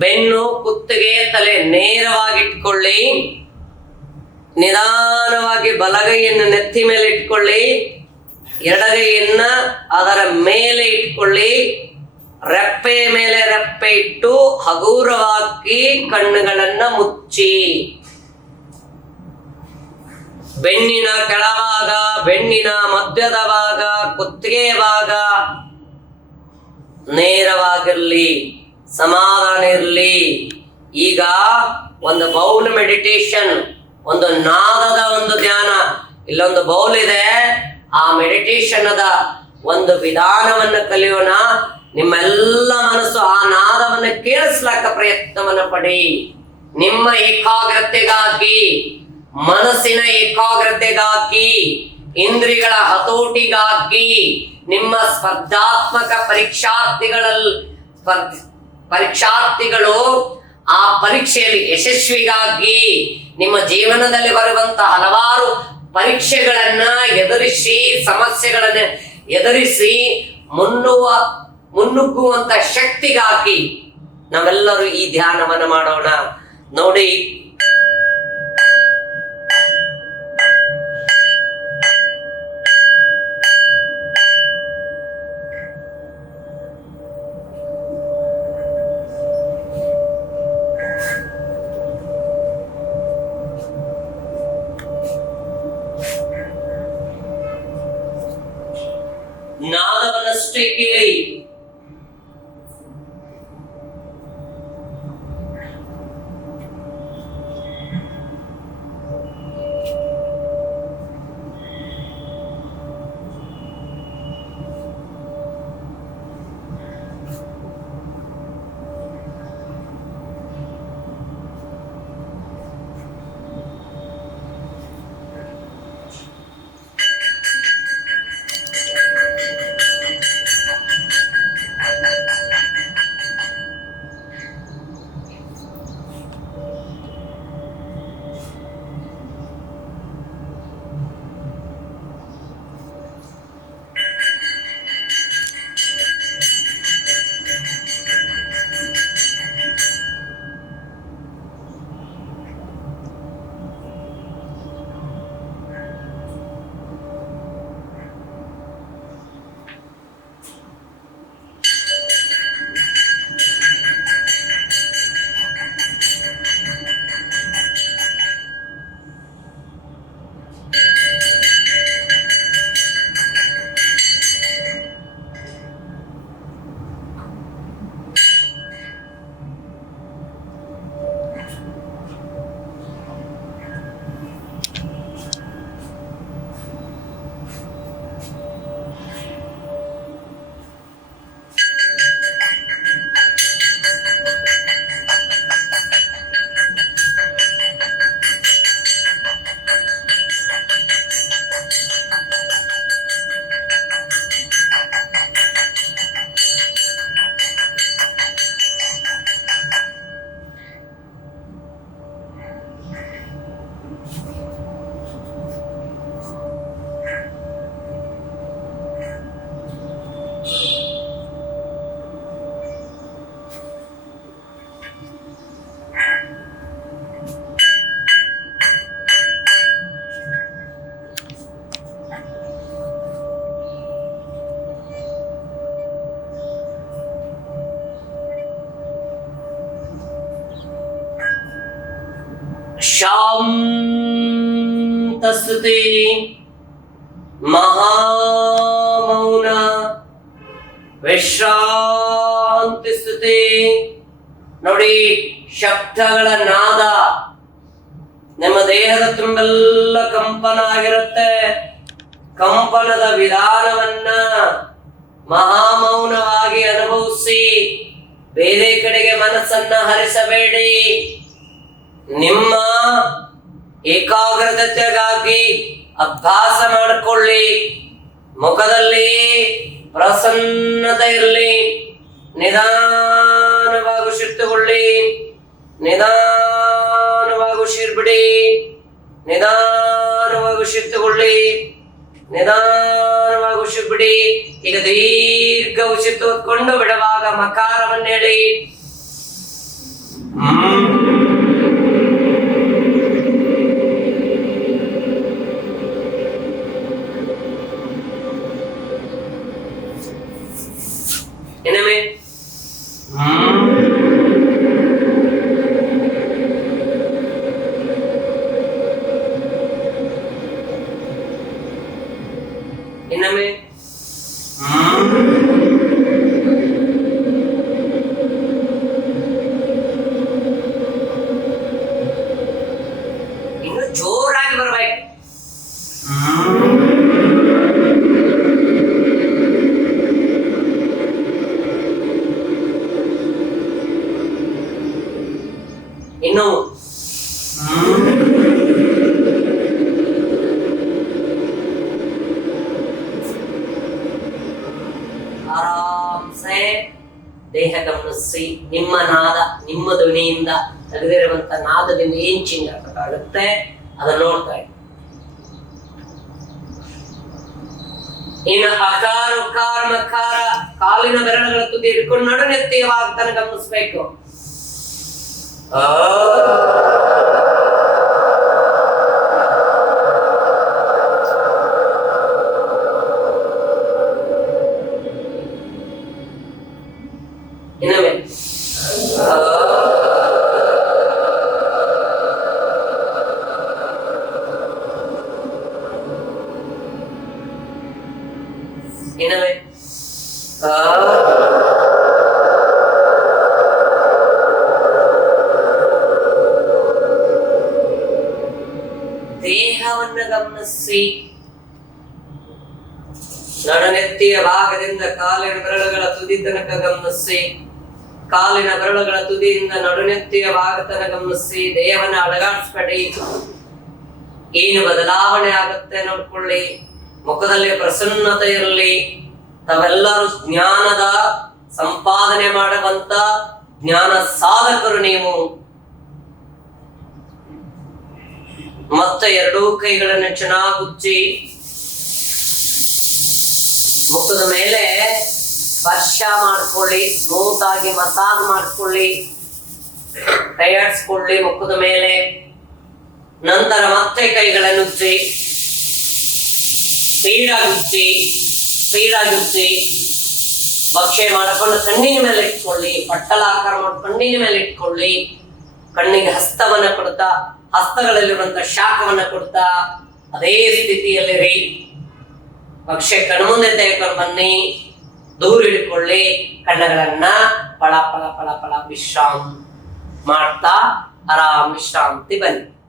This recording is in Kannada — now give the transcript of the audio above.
ಬೆನ್ನು, ಕುತ್ತಿಗೆ, ತಲೆ ನೇರವಾಗಿಟ್ಕೊಳ್ಳಿ. ನಿಧಾನವಾಗಿ ಬಲಗೈಯನ್ನು ನೆತ್ತಿ ಮೇಲೆ ಇಟ್ಕೊಳ್ಳಿ. ಎಡಗೈಯನ್ನ ಅದರ ಮೇಲೆ ಇಟ್ಕೊಳ್ಳಿ. ರೆಪ್ಪೆ ಮೇಲೆ ರೆಪ್ಪೆ ಇಟ್ಟು ಹಗುರವಾಗಿ ಕಣ್ಣುಗಳನ್ನ ಮುಚ್ಚಿ. ಬೆನ್ನಿನ ಕೆಳಭಾಗ, ಬೆನ್ನಿನ ಮಧ್ಯದ ಭಾಗ, ಕುತ್ತಿಗೆ ಭಾಗ ನೇರವಾಗಿರ್ಲಿ, ಸಮಾಧಾನ ಇರಲಿ. ಈಗ ಒಂದು ಬೌಲ್ ಮೆಡಿಟೇಷನ್, ಒಂದು ನಾದದ ಒಂದು ಧ್ಯಾನ. ಇಲ್ಲೊಂದು ಬೌಲ್ ಇದೆ, ಆ ಮೆಡಿಟೇಷನ್ ಅದ ಒಂದು ವಿಧಾನವನ್ನು ಕಲಿಯೋಣ. ನಿಮ್ಮೆಲ್ಲ ಮನಸ್ಸು ಆ ನಾದವನ್ನು ಕೇಳಿಸ್ಲಾಕ ಪ್ರಯತ್ನವನ್ನು ಪಡಿ. ನಿಮ್ಮ ಏಕಾಗ್ರತೆಗಾಗಿ, ಮನಸ್ಸಿನ ಏಕಾಗ್ರತೆಗಾಗಿ, ಇಂದ್ರಿಯಗಳ ಹತೋಟಿಗಾಗಿ, ನಿಮ್ಮ ಸ್ಪರ್ಧಾತ್ಮಕ ಪರೀಕ್ಷಾರ್ಥಿಗಳು ಆ ಪರೀಕ್ಷೆಯಲ್ಲಿ ಯಶಸ್ವಿಗಾಗಿ, ನಿಮ್ಮ ಜೀವನದಲ್ಲಿ ಬರುವಂತಹ ಹಲವಾರು ಪರೀಕ್ಷೆಗಳನ್ನ ಎದುರಿಸಿ, ಸಮಸ್ಯೆಗಳನ್ನ ಎದುರಿಸಿ ಮುನ್ನುಗ್ಗುವಂತ ಶಕ್ತಿಗಾಗಿ ನಾವೆಲ್ಲರೂ ಈ ಧ್ಯಾನವನ್ನು ಮಾಡೋಣ. ನೋಡಿ, ನಾದವನ್ನಷ್ಟೇ ಕೇಳಿ. ಶಾಂತ ಸ್ಥಿತಿ, ಮಹಾಮೌನ, ವಿಶ್ರಾಂತಿ ಸ್ಥಿತಿ. ನೋಡಿ, ಶಬ್ದಗಳ ನಾದ ನಿಮ್ಮ ದೇಹದ ತುಂಬೆಲ್ಲ ಕಂಪನ ಆಗಿರುತ್ತೆ. ಕಂಪನದ ವಿಧಾನವನ್ನ ಮಹಾಮೌನವಾಗಿ ಅನುಭವಿಸಿ, ಬೇರೆ ಕಡೆಗೆ ಮನಸ್ಸನ್ನ ಹರಿಸಬೇಡಿ. ನಿಮ್ಮ ಏಕಾಗ್ರತೆಗಾಗಿ ಅಭ್ಯಾಸ ಮಾಡಿಕೊಳ್ಳಿ. ಮುಖದಲ್ಲಿ ಪ್ರಸನ್ನತೆ ಇರಲಿ. ನಿಧಾನವಾಗಿ ಉಸಿರ್ತುಕೊಳ್ಳಿ, ನಿಧಾನವಾಗಿ ಉಸಿರ್ಬಿಡಿ, ನಿಧಾನವಾಗಿ ಉಸಿರ್ತುಕೊಳ್ಳಿ, ನಿಧಾನವಾಗಿ ಉಸಿರ್ಬಿಡಿ. ಈಗ ದೀರ್ಘ ಉಸಿರು ತೆಗೆದುಕೊಂಡು ಬಿಡುವಾಗ ಮಕಾರವನ್ನು ಹೇಳಿ. ಇನ್ನೊಮ್ಮೆ ಇನ್ನೊಮ್ಮೆ ಇನ್ನು ಜೋರಾಗಿ ಬರಬೇಕು. ಇನ್ನು ಆರಾಮ್ಸೆ ದೇಹ ಗಮನಿಸಿ. ನಿಮ್ಮ ನಾದ, ನಿಮ್ಮ ಧ್ವನಿಯಿಂದ ತೆಗೆದಿರುವಂತ ನಾದದಿಂದ ಏನ್ ಚೇಂಜ್ ಆಗಬೇಕಾಗುತ್ತೆ ಅದನ್ನ ನೋಡ್ತಾ ಇರಿ. ಇನ್ನು ಅಕಾರ ಉಕಾರ ಮಕಾರ ಕಾಲಿನ ಬೆರಳುಗಳ ತುದಿ ಹಿಡ್ಕೊಂಡು ನಡುನೆತ್ತೆಯವಾಗ್ತಾನೆ ಗಮನಿಸ್ಬೇಕು. ಇನ್ನೊಮ್ಮೆ ಇನ್ನೊಮ್ಮೆ ದೇಹವನ್ನು ಗಮನಿಸಿ. ನಡುನೆತ್ತಿಯ ಭಾಗದಿಂದ ಕಾಲಿನ ಬೆರಳುಗಳ ತುದಿ ತನಕ ಗಮನಿಸಿ. ಕಾಲಿನ ಬೆರಳುಗಳ ತುದಿಯಿಂದ ನಡುನೆತ್ತಿಯ ಭಾಗ ತನಕ ಗಮನಿಸಿ. ದೇಹವನ್ನ ಅಲಗಾಡಿಸ್ಬೇಡಿ. ಏನು ಬದಲಾವಣೆ ಆಗುತ್ತೆ ನೋಡ್ಕೊಳ್ಳಿ. ಮುಖದಲ್ಲಿ ಪ್ರಸನ್ನತೆ ಇರಲಿ. ತಾವೆಲ್ಲರೂ ಜ್ಞಾನದ ಸಂಪಾದನೆ ಮಾಡುವಂತ ಜ್ಞಾನ ಸಾಧಕರು ನೀವು. ಮತ್ತೆ ಎರಡೂ ಕೈಗಳನ್ನು ಚೆನ್ನಾಗಿ ಉಜ್ಜಿ ಮುಖದ ಮೇಲೆ ಸ್ಪರ್ಶ ಮಾಡ್ಕೊಳ್ಳಿ. ಸ್ಮೂತ್ ಆಗಿ ಮಸಾಜ್ ಮಾಡ್ಕೊಳ್ಳಿ, ಕೈಯಾಡಿಸ್ಕೊಳ್ಳಿ ಮುಖದ ಮೇಲೆ. ನಂತರ ಮತ್ತೆ ಕೈಗಳನ್ನು ಉಜ್ಜಿ ಸ್ಪೀಡಾಗಿ ಉಜ್ಜಿ ಭಕ್ಷೆ ಮಾಡಿಕೊಂಡು ಕಣ್ಣಿನ ಮೇಲೆ ಇಟ್ಕೊಳ್ಳಿ. ಪಟ್ಟಲಾಕಾರ ಮಾಡಿ ಕಣ್ಣಿನ ಮೇಲೆ ಇಟ್ಕೊಳ್ಳಿ. ಕಣ್ಣಿಗೆ ಹಸ್ತವನ್ನ ಕೊಡ್ತಾ, ಹಸ್ತಗಳಲ್ಲಿರುವಂತ ಶಾಖವನ್ನ ಕೊಡ್ತಾ ಅದೇ ಸ್ಥಿತಿಯಲ್ಲಿರಿ. ಭಕ್ಷೆ ಕಣ್ಮುಂದೆ ತೆಗೆದುಕೊಂಡು ಬನ್ನಿ. ದೂರ ಇಟ್ಕೊಳ್ಳಿ. ಕಣ್ಣುಗಳನ್ನ ಪಳ ಪಳ ಪಳ ಪಳ ವಿಶ್ರಾಂತಿ ಮಾಡ್ತಾ ಆರಾಮ್ ವಿಶ್ರಾಂತಿ ಬನ್ನಿ.